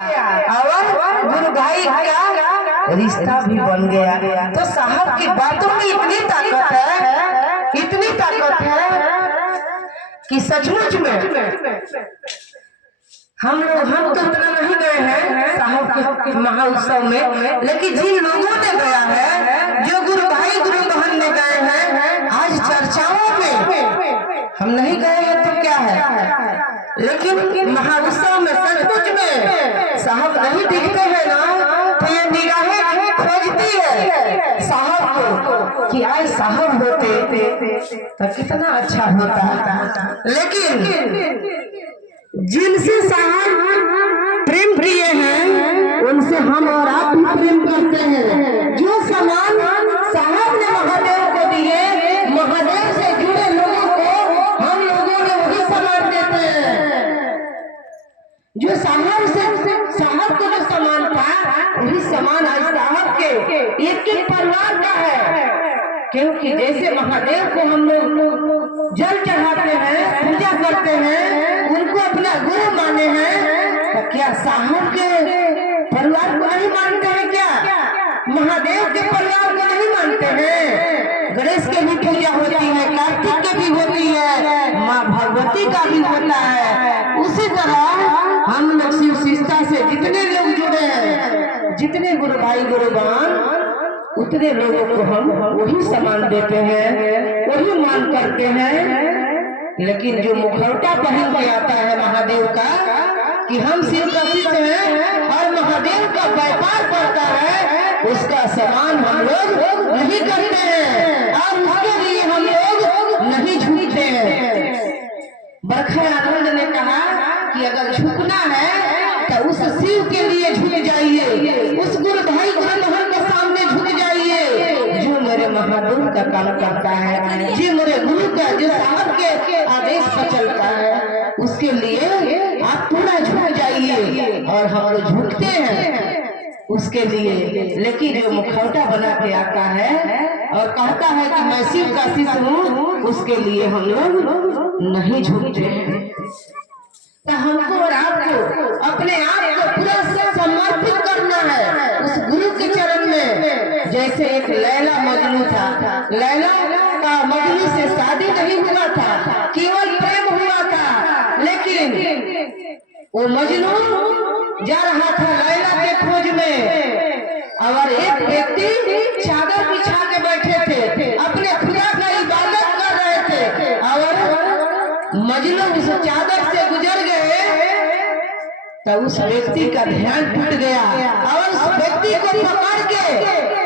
और गुरु भाई का रिश्ता भी बन गया। तो साहब की बातों में इतनी ताकत है कि सचमुच में हम तो इतना नहीं गए हैं साहब के महाउत्सव में, लेकिन जिन लोगों ने गया है, जो गुरु भाई गुरु बहन ने गए हैं, आज चर्चाओं में हम नहीं गए हैं तो क्या है, लेकिन महाउत्सव में सचमुच में साहब नहीं दिखते हैं ना, तो ये निगाहें खोजती है साहब को कि आज साहब होते तो कितना अच्छा होता। लेकिन जिनसे साहब प्रेम किए हैं उनसे हम और आप भी प्रेम करते हैं। जो सम्मान साहब ने महादेव को दिए, महादेव से जुड़े लोगों को हम लोगों ने वही सम्मान देते हैं। जो साहब को जो सम्मान था वही सम्मान आज साहब के एक परिवार का है। क्योंकि जैसे महादेव को हम लोग जल चढ़ाते हैं, पूजा करते हैं, उनको अपना गुरु माने हैं, तो क्या साहब के परिवार को नहीं मानते हैं? क्या महादेव के परिवार को नहीं मानते हैं? गणेश के भी पूजा होती है, कार्तिक के भी होती है, माँ भगवती का भी होता है। उसी तरह हम लोग शिव शिष्टा से जितने लोग जुड़े हैं, जितने गुरु भाई गुरु बहन, उतने लोगों को हम वही सम्मान देते हैं, वही मान करते हैं। लेकिन जो मुखौटा पहन के आता है महादेव का कि हम शिव का शिष्य हैं और महादेव का व्यापार करता है, उसका सम्मान हम लोग नहीं करते हैं और उसके लिए हम लोग नहीं झुकते हैं। बरखा आनंद ने कहा कि अगर झुकना है तो उस शिव के लिए झुक जाइए, उस गुरु भाई बहन के सामने झुक जाइए जो मेरे महादेव का काम करता है, जो मेरे गुरु का, जो साहब के आदेश पर चलता है, उसके लिए आप पूरा झुक जाइए। और हम लोग झुकते हैं उसके लिए। लेकिन जो मुखौटा बना के आता है और कहता है कि मैं शिव का शिष्य हूँ, उसके लिए हम लोग नहीं झुकते हैं। तो हमको और आपको अपने आप को पूरा समर्पित करना है उस गुरु के चरण में। जैसे एक लैला मजनू था, लैला का मजनू से शादी नहीं हुआ था, केवल प्रेम हुआ था। लेकिन वो मजनू जा रहा था लैला के खोज में, और एक व्यक्ति चादर बिछा के बैठे थे, अपने खुदा का इबादत कर रहे थे, और मजनू उस चादर से गुजर गए तो उस व्यक्ति का ध्यान टूट गया और उस व्यक्ति को पकड़ के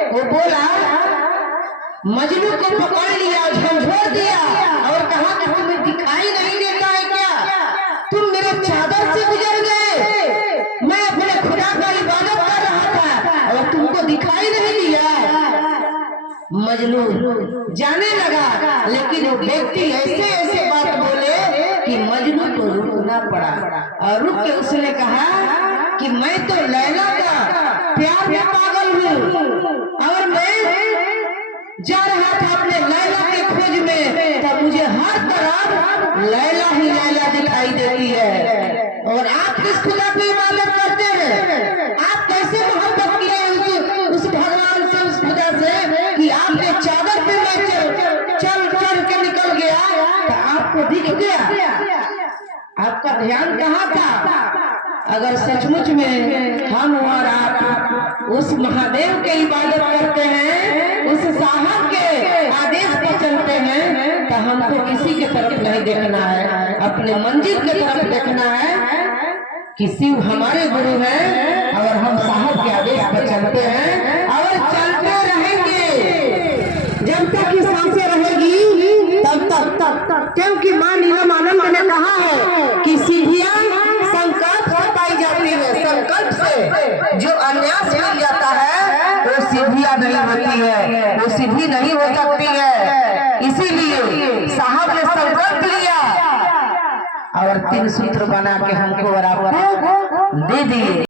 वो बोला, मजनू को पकड़ लिया, झंझोर दिया और कहा कि तुम्हें दिखाई नहीं देता है क्या? तुम मेरे चादर से गुजर गए, मैं अपने खुदा का इबादत कर रहा था और तुमको दिखाई नहीं दिया। मजनू जाने लगा, लेकिन वो व्यक्ति ऐसे बात बोले कि मजनू को रुकना पड़ा। और रुक के उसने कहा कि मैं तो लैला का प्यार में पागल हूँ और मैं जा रहा था अपने लैला के खोज में, तब मुझे हर तरफ लैला ही लैला दिखाई देती है। और आप किस खुदा की इबादत करते हैं? आप कैसे मोहब्बत किए उस भगवान से, उस खुदा से कि आपने चादर पे मैं चल के निकल गया तो आपको दिख गया? आपका ध्यान कहाँ था? अगर सचमुच में हम और आप उस महादेव के इबादत करते हैं, उस साहब के आदेश पर चलते हैं, तो हमको किसी के तरफ नहीं देखना है, अपने मंजिल के तरफ देखना है कि शिव हमारे गुरु हैं और हम साहब के आदेश पर चलते हैं और चलते रहेंगे जब तक की सांसें रहेगी तब तक। क्योंकि मां नीलम आनंद ने कहा है कि सीढ़ियां संकल्प से पाई जाती है, संकल्प से जो अन्यास मिल जाता है वो सीढ़ियां नहीं होती है, वो सीढ़ी नहीं हो सकती है। इसीलिए साहब ने संकल्प लिया और 3 सूत्र बना के हमको और आपको दे दिए।